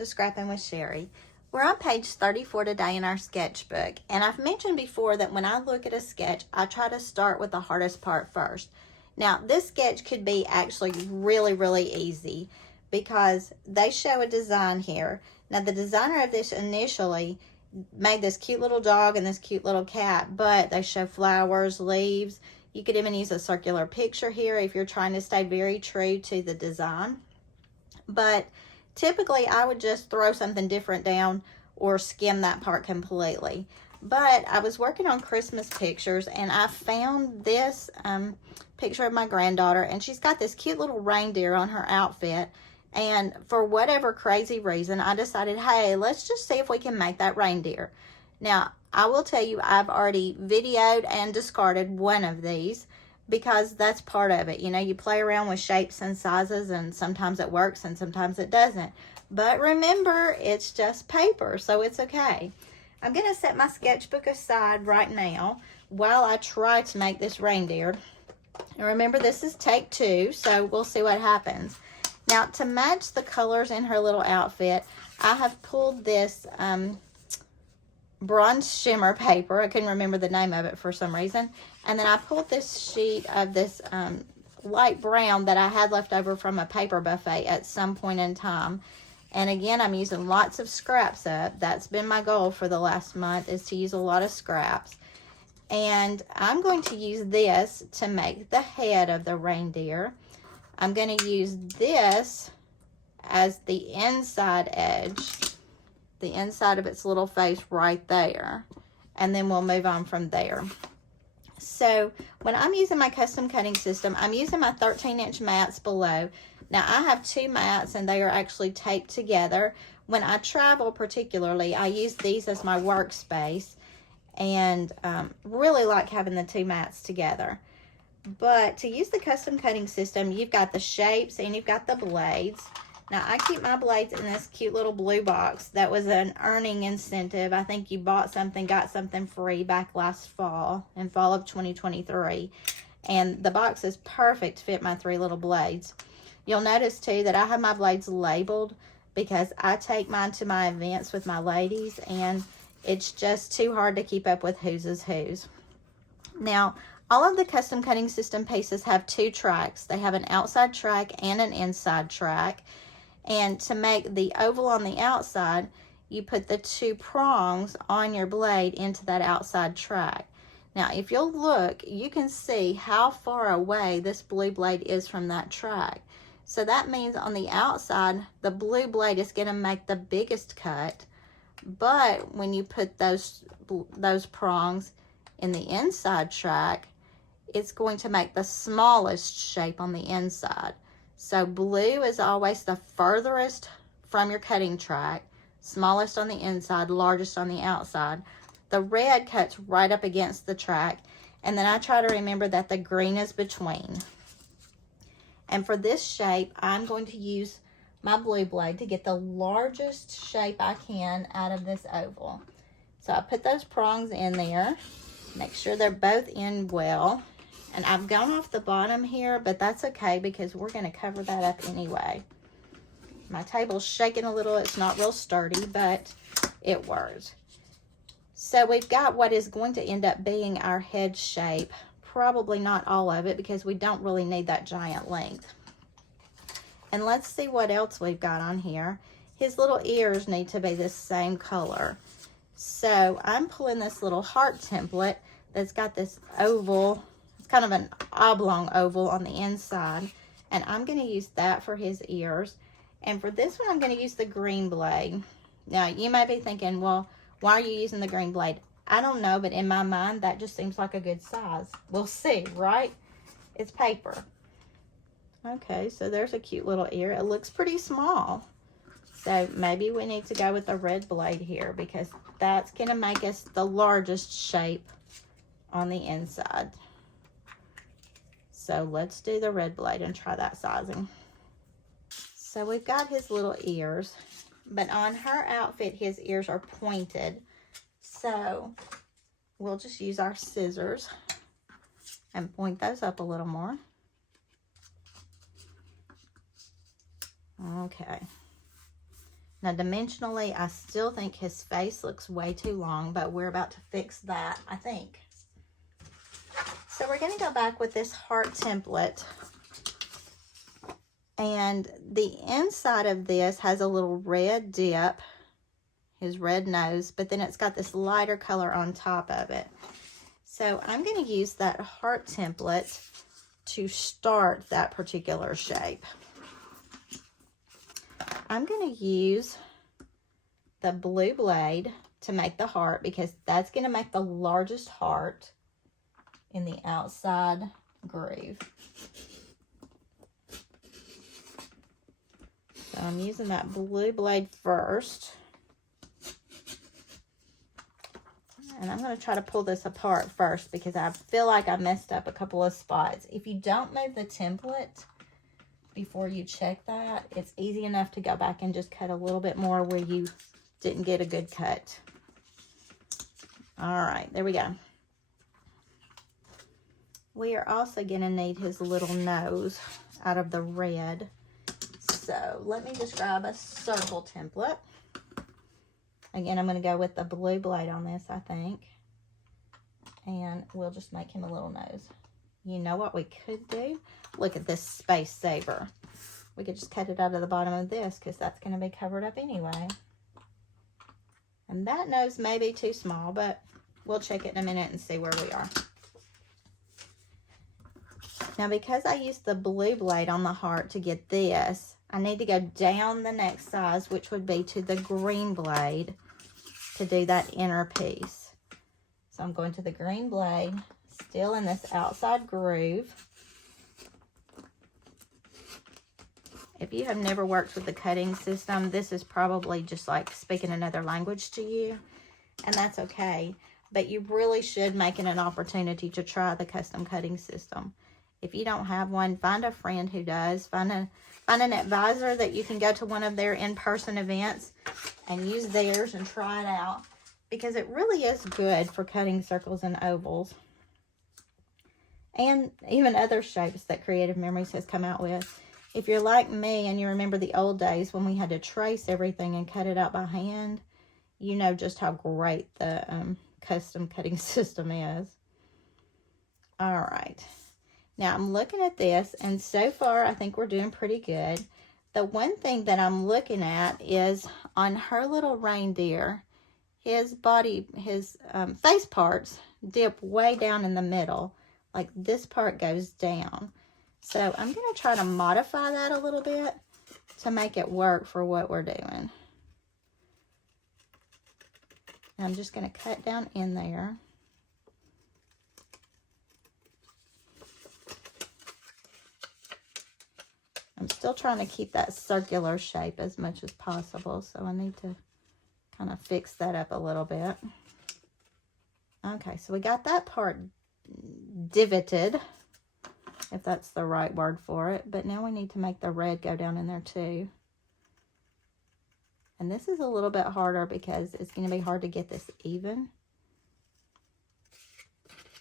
to Scrappin with Sheri. We're on page 34 today in our sketchbook, and I've mentioned before that when I look at a sketch, I try to start with the hardest part first. Now, this sketch could be actually really easy because they show a design here. Now, the designer of this initially made this cute little dog and this cute little cat, but they show flowers, leaves. You could even use a circular picture here if you're trying to stay very true to the design. But typically, I would just throw something different down or skim that part completely. But I was working on Christmas pictures, and I found this picture of my granddaughter, and she's got this cute little reindeer on her outfit. And for whatever crazy reason, I decided, hey, let's just see if we can make that reindeer. Now, I will tell you, I've already videoed and discarded one of these, because that's part of it. You know, you play around with shapes and sizes, and sometimes it works and sometimes it doesn't. But remember, it's just paper, so it's okay. I'm going to set my sketchbook aside right now while I try to make this reindeer. And remember, this is take 2, so we'll see what happens. Now, to match the colors in her little outfit, I have pulled this bronze shimmer paper. I couldn't remember the name of it for some reason. And then I pulled this sheet of this light brown that I had left over from a paper buffet at some point in time. And again, I'm using lots of scraps up. That's been my goal for the last month, is to use a lot of scraps. And I'm going to use this to make the head of the reindeer. I'm going to use this as the inside edge, the inside of its little face right there, and then we'll move on from there. So when I'm using my custom cutting system, I'm using my 13-inch mats below. Now, I have 2 mats, and they are actually taped together. When I travel particularly, I use these as my workspace, and really like having the 2 mats together. But to use the custom cutting system, you've got the shapes and you've got the blades. Now, I keep my blades in this cute little blue box. That was an earning incentive. I think you bought something, got something free back last fall, in fall of 2023. And the box is perfect to fit my 3 little blades. You'll notice, too, that I have my blades labeled because I take mine to my events with my ladies, and it's just too hard to keep up with whose is whose. Now, all of the custom cutting system pieces have 2 tracks. They have an outside track and an inside track. And to make the oval on the outside, you put the 2 prongs on your blade into that outside track. Now, if you'll look, you can see how far away this blue blade is from that track. So that means on the outside, the blue blade is going to make the biggest cut. But when you put those prongs in the inside track, it's going to make the smallest shape on the inside. So blue is always the furthest from your cutting track, smallest on the inside, largest on the outside. The red cuts right up against the track, and then I try to remember that the green is between. And for this shape, I'm going to use my blue blade to get the largest shape I can out of this oval. So I put those prongs in there, make sure they're both in well. And I've gone off the bottom here, but that's okay because we're going to cover that up anyway. My table's shaking a little. It's not real sturdy, but it works. So we've got what is going to end up being our head shape. Probably not all of it because we don't really need that giant length. And let's see what else we've got on here. His little ears need to be the same color. So I'm pulling this little heart template that's got this oval, kind of an oblong oval on the inside, and I'm going to use that for his ears. And for this one, I'm going to use the green blade. Now, you may be thinking, well, why are you using the green blade? I don't know, but in my mind, that just seems like a good size. We'll see, right? It's paper. Okay, so there's a cute little ear. It looks pretty small. So maybe we need to go with the red blade here because that's going to make us the largest shape on the inside. So let's do the red blade and try that sizing. So we've got his little ears, but on her outfit, his ears are pointed. So we'll just use our scissors and point those up a little more. Okay. Now, dimensionally, I still think his face looks way too long, but we're about to fix that, I think. So we're going to go back with this heart template. And the inside of this has a little red dip, his red nose, but then it's got this lighter color on top of it. So I'm going to use that heart template to start that particular shape. I'm going to use the blue blade to make the heart because that's going to make the largest heart in the outside groove. So I'm using that blue blade first. And I'm going to try to pull this apart first because I feel like I messed up a couple of spots. If you don't move the template before you check that, it's easy enough to go back and just cut a little bit more where you didn't get a good cut. All right, there we go. We are also going to need his little nose out of the red. So let me just grab a circle template. Again, I'm going to go with the blue blade on this, I think. And we'll just make him a little nose. You know what we could do? Look at this space saver. We could just cut it out of the bottom of this because that's going to be covered up anyway. And that nose may be too small, but we'll check it in a minute and see where we are. Now, because I used the blue blade on the heart to get this, I need to go down the next size, which would be to the green blade to do that inner piece. So I'm going to the green blade, still in this outside groove. If you have never worked with the cutting system, this is probably just like speaking another language to you, and that's okay. But you really should make it an opportunity to try the custom cutting system. If you don't have one, find a friend who does. Find an advisor that you can go to one of their in-person events and use theirs and try it out, because it really is good for cutting circles and ovals and even other shapes that Creative Memories has come out with. If you're like me and you remember the old days when we had to trace everything and cut it out by hand, you know just how great the custom cutting system is. All right. Now, I'm looking at this, and so far, I think we're doing pretty good. The one thing that I'm looking at is on her little reindeer, his body, his face parts dip way down in the middle. Like this part goes down. So I'm going to try to modify that a little bit to make it work for what we're doing. And I'm just going to cut down in there. I'm still trying to keep that circular shape as much as possible, so I need to kind of fix that up a little bit. Okay, so we got that part divoted, if that's the right word for it, but now we need to make the red go down in there too. And this is a little bit harder because it's going to be hard to get this even.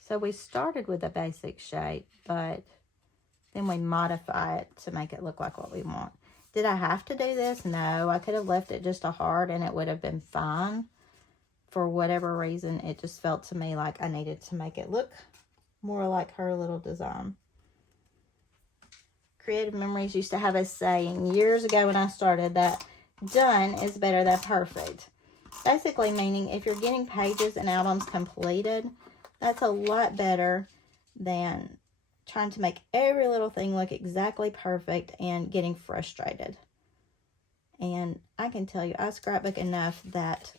So we started with a basic shape, but then we modify it to make it look like what we want. Did I have to do this? No, I could have left it just a heart and it would have been fine. For whatever reason, it just felt to me like I needed to make it look more like her little design. Creative Memories used to have a saying years ago when I started that done is better than perfect. Basically meaning if you're getting pages and albums completed, that's a lot better than trying to make every little thing look exactly perfect and getting frustrated. And I can tell you, I scrapbook enough that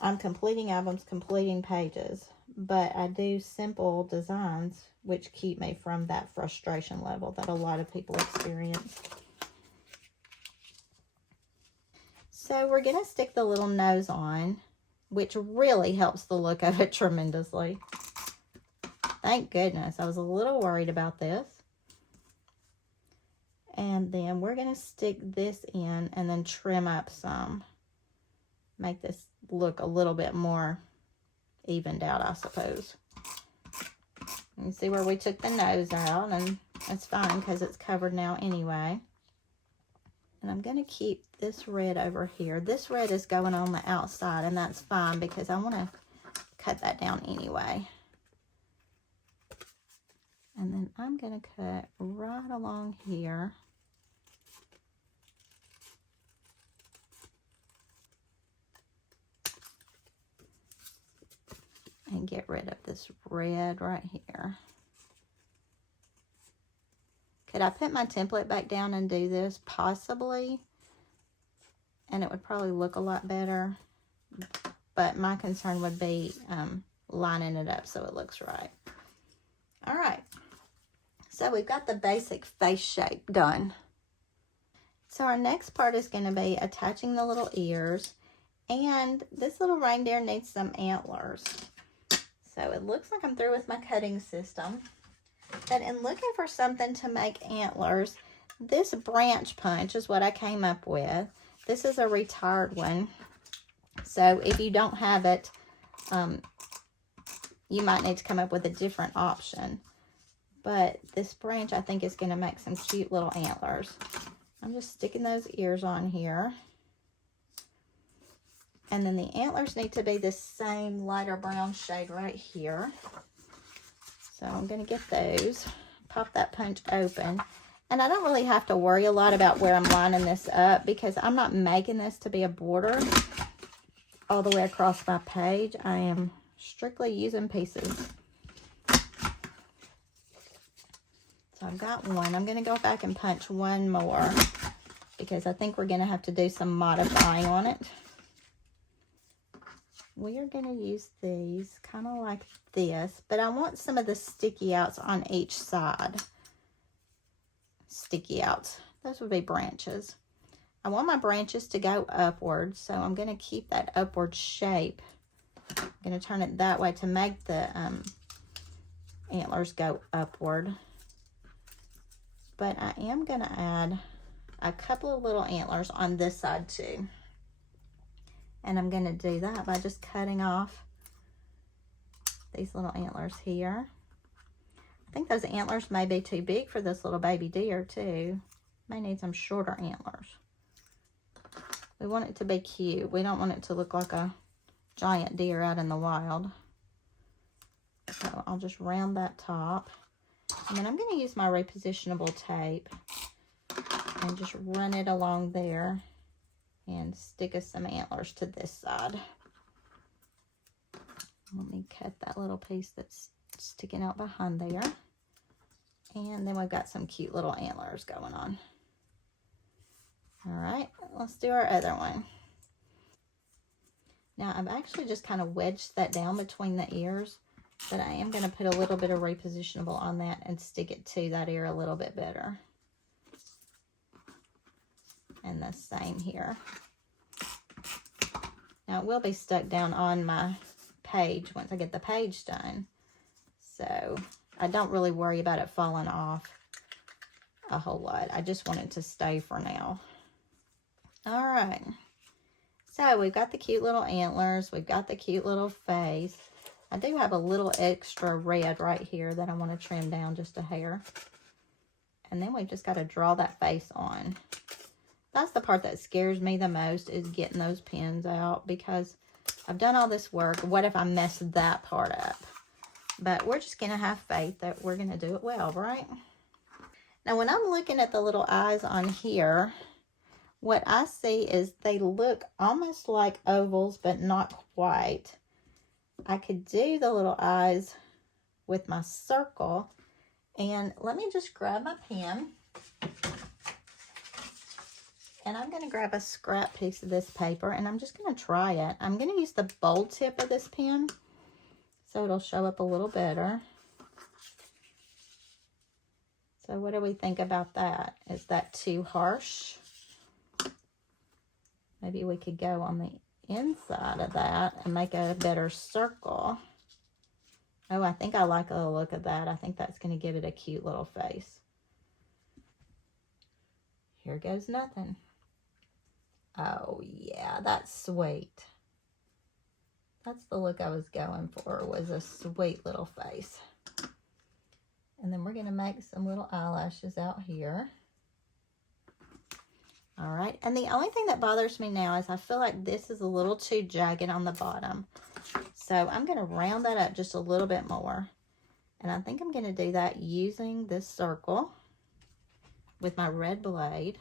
I'm completing albums, completing pages, but I do simple designs which keep me from that frustration level that a lot of people experience. So we're going to stick the little nose on, which really helps the look of it tremendously. Thank goodness. I was a little worried about this. And then we're going to stick this in and then trim up some. Make this look a little bit more evened out, I suppose. You can see where we took the nose out, and that's fine because it's covered now anyway. And I'm going to keep this red over here. This red is going on the outside, and that's fine because I want to cut that down anyway. And then I'm going to cut right along here. And get rid of this red right here. Could I put my template back down and do this? Possibly. And it would probably look a lot better. But my concern would be lining it up so it looks right. All right. So we've got the basic face shape done. So our next part is going to be attaching the little ears. And this little reindeer needs some antlers. So it looks like I'm through with my cutting system. But in looking for something to make antlers, this branch punch is what I came up with. This is a retired one. So if you don't have it, you might need to come up with a different option. But this branch, I think, is going to make some cute little antlers. I'm just sticking those ears on here. And then the antlers need to be the same lighter brown shade right here. So I'm going to get those. Pop that punch open. And I don't really have to worry a lot about where I'm lining this up because I'm not making this to be a border all the way across my page. I am strictly using pieces. So I've got one. I'm going to go back and punch one more because I think we're going to have to do some modifying on it. We are going to use these kind of like this, but I want some of the sticky outs on each side. Sticky outs. Those would be branches. I want my branches to go upward, so I'm going to keep that upward shape. I'm going to turn it that way to make the antlers go upward. But I am going to add a couple of little antlers on this side too. And I'm going to do that by just cutting off these little antlers here. I think those antlers may be too big for this little baby deer too. May need some shorter antlers. We want it to be cute. We don't want it to look like a giant deer out in the wild. So I'll just round that top. And then I'm going to use my repositionable tape and just run it along there and stick us some antlers to this side. Let me cut that little piece that's sticking out behind there. And then we've got some cute little antlers going on. All right, let's do our other one. Now, I've actually just kind of wedged that down between the ears, but I am going to put a little bit of repositionable on that and stick it to that ear a little bit better. And the same here. Now, it will be stuck down on my page once I get the page done. So, I don't really worry about it falling off a whole lot. I just want it to stay for now. All right. So, we've got the cute little antlers. We've got the cute little face. I do have a little extra red right here that I want to trim down just a hair. And then we've just got to draw that face on. That's the part that scares me the most, is getting those pins out, because I've done all this work. What if I mess that part up? But we're just going to have faith that we're going to do it well, right? Now, when I'm looking at the little eyes on here, what I see is they look almost like ovals, but not quite. I could do the little eyes with my circle. And let me just grab my pen. And I'm going to grab a scrap piece of this paper, and I'm just going to try it. I'm going to use the bold tip of this pen so it'll show up a little better. So what do we think about that? Is that too harsh? Maybe we could go on the inside of that and make a better circle. Oh, I think I like the look of that. I think that's going to give it a cute little face. Here goes nothing. Oh, yeah, that's sweet. That's the look I was going for, was a sweet little face. And then we're going to make some little eyelashes out here. All right, and the only thing that bothers me now is I feel like this is a little too jagged on the bottom. So I'm going to round that up just a little bit more. And I think I'm going to do that using this circle with my red blade.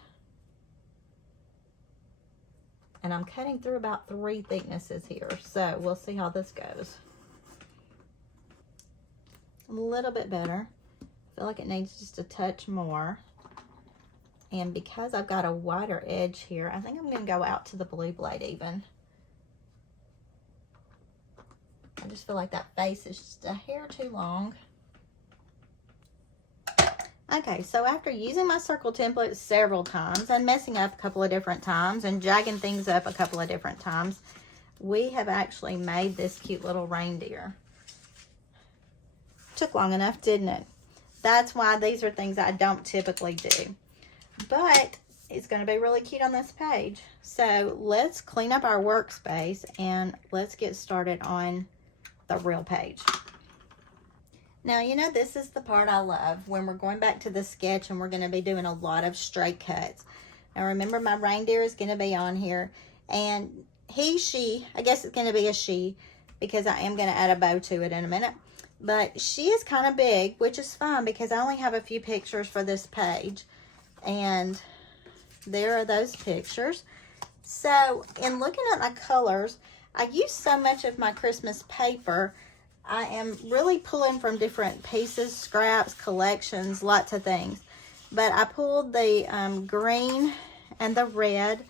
And I'm cutting through about 3 thicknesses here. So we'll see how this goes. A little bit better. I feel like it needs just a touch more. And because I've got a wider edge here, I think I'm going to go out to the blue blade even. I just feel like that face is just a hair too long. Okay, so after using my circle template several times and messing up a couple of different times and jagging things up a couple of different times, we have actually made this cute little reindeer. Took long enough, didn't it? That's why these are things I don't typically do. But it's going to be really cute on this page. So let's clean up our workspace and let's get started on the real page. Now, you know, this is the part I love when we're going back to the sketch and we're going to be doing a lot of straight cuts. Now, remember, my reindeer is going to be on here. And he, she, I guess it's going to be a she because I am going to add a bow to it in a minute. But she is kind of big, which is fine because I only have a few pictures for this page. And there are those pictures. So, in looking at my colors, I use so much of my Christmas paper. I am really pulling from different pieces, scraps, collections, lots of things. But I pulled the green and the red.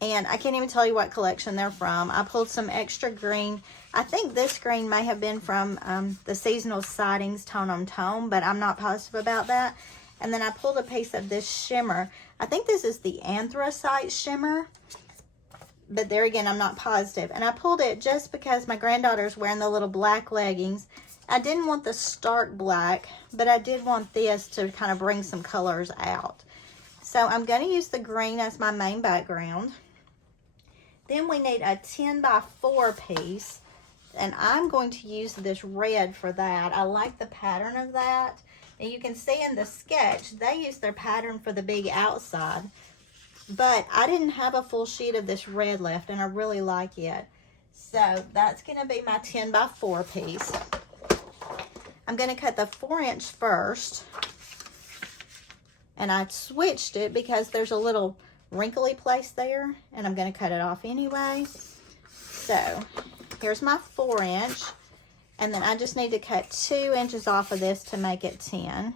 And I can't even tell you what collection they're from. I pulled some extra green. I think this green may have been from the Seasonal Sightings Tone on Tone, but I'm not positive about that. And then I pulled a piece of this shimmer. I think this is the Anthracite shimmer. But there again, I'm not positive. And I pulled it just because my granddaughter's wearing the little black leggings. I didn't want the stark black, but I did want this to kind of bring some colors out. So I'm going to use the green as my main background. Then we need a 10 by 4 piece. And I'm going to use this red for that. I like the pattern of that. And you can see in the sketch, they use their pattern for the big outside. But I didn't have a full sheet of this red left, and I really like it. So that's going to be my 10 by 4 piece. I'm going to cut the 4-inch first. And I switched it because there's a little wrinkly place there, and I'm going to cut it off anyway. So here's my 4-inch. And then I just need to cut 2 inches off of this to make it 10.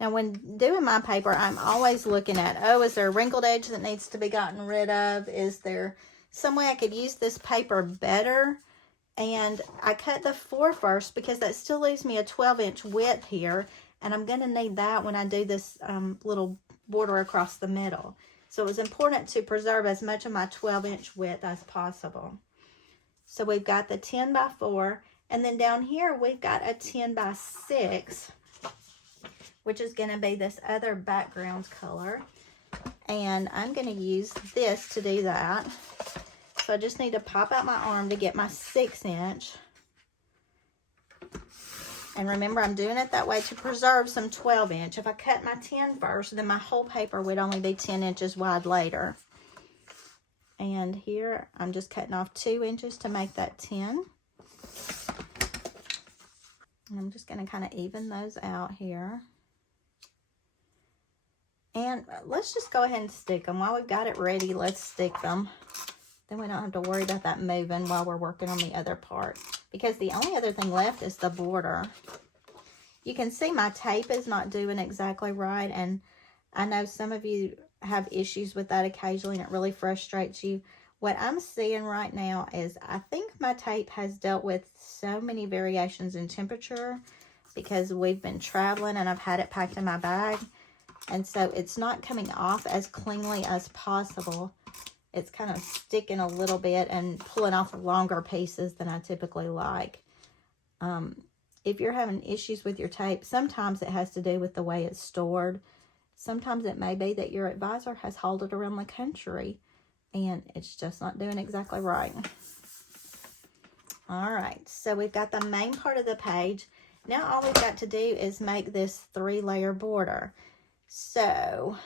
Now, when doing my paper, I'm always looking at, oh, is there a wrinkled edge that needs to be gotten rid of? Is there some way I could use this paper better? And I cut the 4 first because that still leaves me a 12-inch width here. And I'm going to need that when I do this little border across the middle. So it was important to preserve as much of my 12-inch width as possible. So we've got the 10 by 4. And then down here, we've got a 10 by 6. Which is going to be this other background color. And I'm going to use this to do that. So I just need to pop out my arm to get my 6-inch. And remember, I'm doing it that way to preserve some 12-inch. If I cut my 10 first, then my whole paper would only be 10 inches wide later. And here, I'm just cutting off 2 inches to make that 10. And I'm just going to kind of even those out here. And let's just go ahead and stick them. While we've got it ready, let's stick them. Then we don't have to worry about that moving while we're working on the other part. Because the only other thing left is the border. You can see my tape is not doing exactly right. And I know some of you have issues with that occasionally and it really frustrates you. What I'm seeing right now is I think my tape has dealt with so many variations in temperature because we've been traveling and I've had it packed in my bag. And so it's not coming off as cleanly as possible. It's kind of sticking a little bit and pulling off longer pieces than I typically like. If you're having issues with your tape, sometimes it has to do with the way it's stored. Sometimes it may be that your advisor has hauled it around the country and it's just not doing exactly right. All right, so we've got the main part of the page. Now all we've got to do is make this 3-layer border. So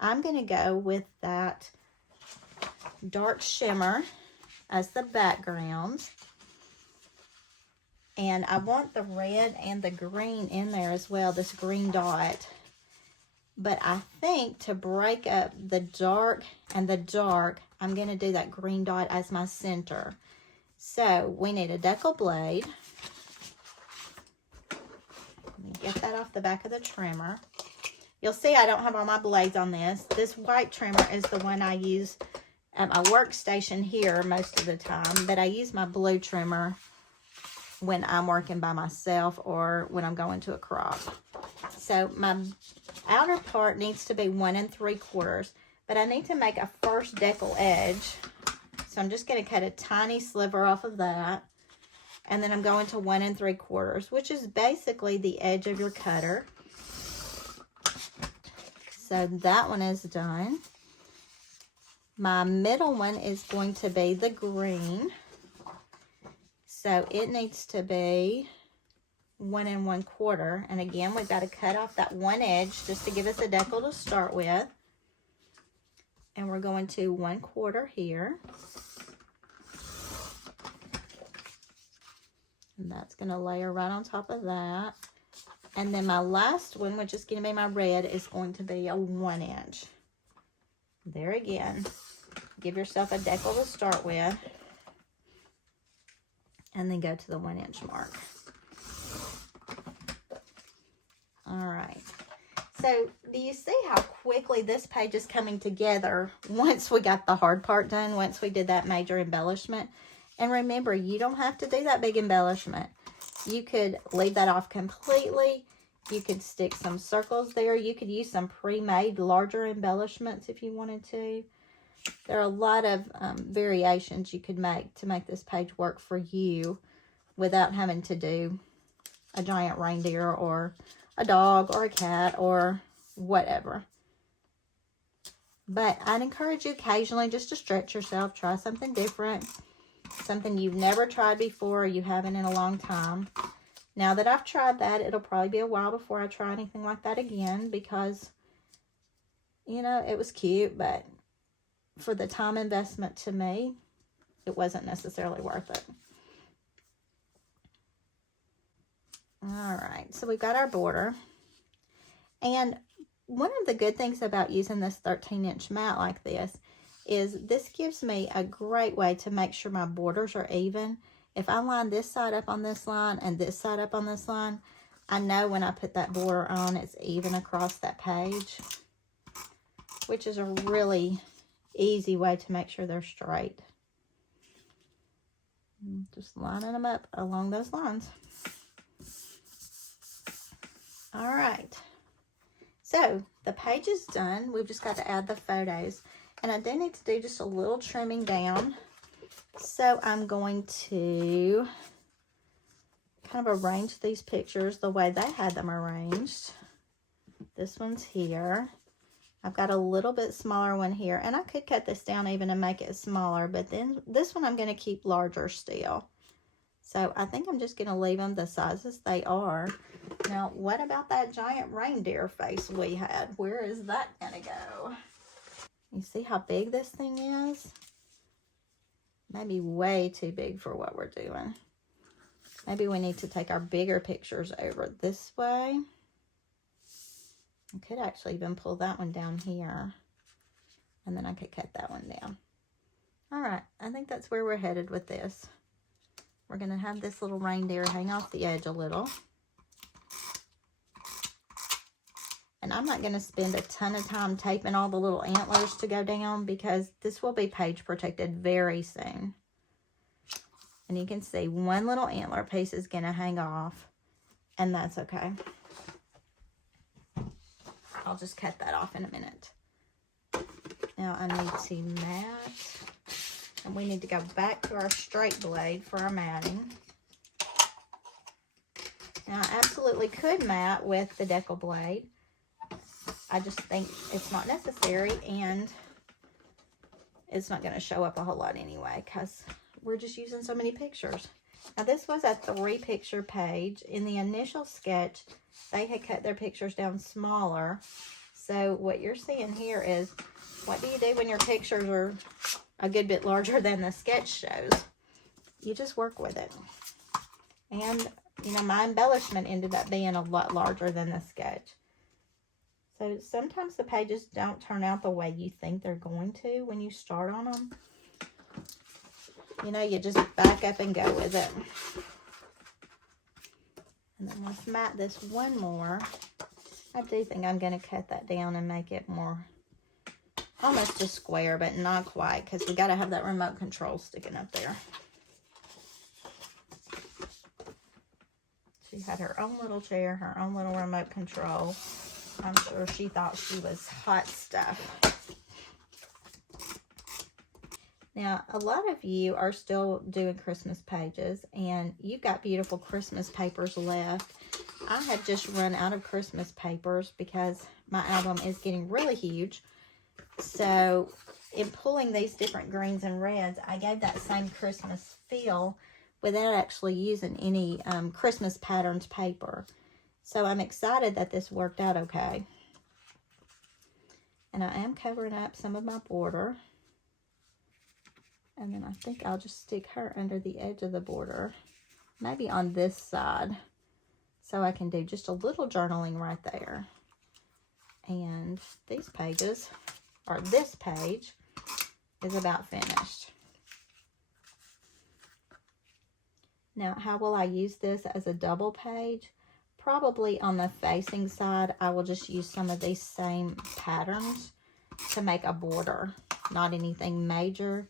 I'm going to go with that dark shimmer as the background. And I want the red and the green in there as well, this green dot. But I think to break up the dark and the dark, I'm going to do that green dot as my center. So we need a decal blade. Let me get that off the back of the trimmer. You'll see I don't have all my blades on this. This white trimmer is the one I use at my workstation here most of the time, but I use my blue trimmer when I'm working by myself or when I'm going to a crop. So my outer part needs to be 1 3/4, but I need to make a first decal edge. So I'm just going to cut a tiny sliver off of that. And then I'm going to 1 3/4, which is basically the edge of your cutter. So that one is done. My middle one is going to be the green. So it needs to be 1 1/4. And again, we've got to cut off that one edge just to give us a decal to start with. And we're going to 1/4 here. And that's going to layer right on top of that. And then my last one, which is going to be my red, is going to be a 1 inch. There again, give yourself a decal to start with. And then go to the 1 inch mark. All right. So do you see how quickly this page is coming together once we got the hard part done, once we did that major embellishment? And remember, you don't have to do that big embellishment. You could leave that off completely. You could stick some circles there. You could use some pre-made larger embellishments if you wanted to. There are a lot of variations you could make to make this page work for you without having to do a giant reindeer or a dog or a cat or whatever. But I'd encourage you occasionally just to stretch yourself, try something different, something you've never tried before or you haven't in a long time. Now that I've tried that, it'll probably be a while before I try anything like that again because, you know, it was cute, but for the time investment to me, it wasn't necessarily worth it. All right, so we've got our border. And one of the good things about using this 13-inch mat like this is this gives me a great way to make sure my borders are even. If I line this side up on this line and this side up on this line, I know when I put that border on, it's even across that page, which is a really easy way to make sure they're straight. Just lining them up along those lines. All right. So the page is done. We've just got to add the photos. And I do need to do just a little trimming down. So I'm going to kind of arrange these pictures the way they had them arranged. This one's here. I've got a little bit smaller one here. And I could cut this down even and make it smaller. But then this one I'm going to keep larger still. So I think I'm just going to leave them the sizes they are. Now, what about that giant reindeer face we had? Where is that going to go? You see how big this thing is? Maybe way too big for what we're doing. Maybe we need to take our bigger pictures over this way. I could actually even pull that one down here. And then I could cut that one down. All right, I think that's where we're headed with this. We're going to have this little reindeer hang off the edge a little. And I'm not going to spend a ton of time taping all the little antlers to go down because this will be page protected very soon. And you can see one little antler piece is going to hang off, and that's okay. I'll just cut that off in a minute. Now I need to mat, and we need to go back to our straight blade for our matting. Now I absolutely could mat with the decal blade. I just think it's not necessary, and it's not going to show up a whole lot anyway because we're just using so many pictures. Now, this was a 3-picture page. In the initial sketch, they had cut their pictures down smaller So what you're seeing here is, what do you do when your pictures are a good bit larger than the sketch shows? You just work with it. And, you know, my embellishment ended up being a lot larger than the sketch. So sometimes the pages don't turn out the way you think they're going to when you start on them. You know, you just back up and go with it. And then let's mat this one more. I do think I'm going to cut that down and make it more, almost a square, but not quite, because we got to have that remote control sticking up there. She had her own little chair, her own little remote control. I'm sure she thought she was hot stuff. Now, a lot of you are still doing Christmas pages, and you've got beautiful Christmas papers left. I have just run out of Christmas papers because my album is getting really huge. So, in pulling these different greens and reds, I gave that same Christmas feel without actually using any Christmas patterns paper. So I'm excited that this worked out okay. And I am covering up some of my border. And then I think I'll just stick her under the edge of the border, maybe on this side, so I can do just a little journaling right there. And these pages, or this page, is about finished. Now, how will I use this as a double page? Probably on the facing side, I will just use some of these same patterns to make a border. Not anything major,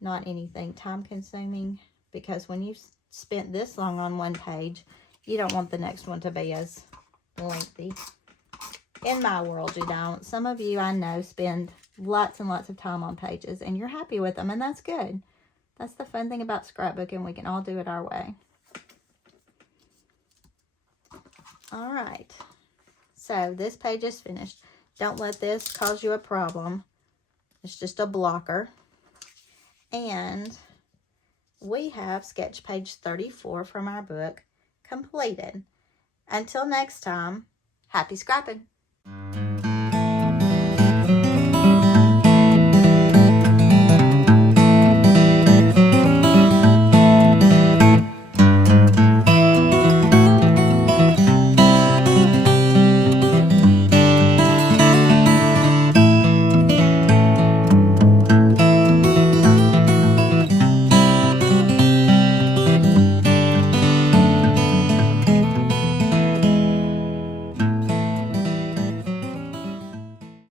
not anything time consuming, because when you've spent this long on one page, you don't want the next one to be as lengthy. In my world, you don't. Some of you, I know, spend lots and lots of time on pages, and you're happy with them, and that's good. That's the fun thing about scrapbooking. We can all do it our way. All right. So this page is finished. Don't let this cause you a problem. It's just a blocker. And we have sketch page 34 from our book completed. Until next time, happy scrapping.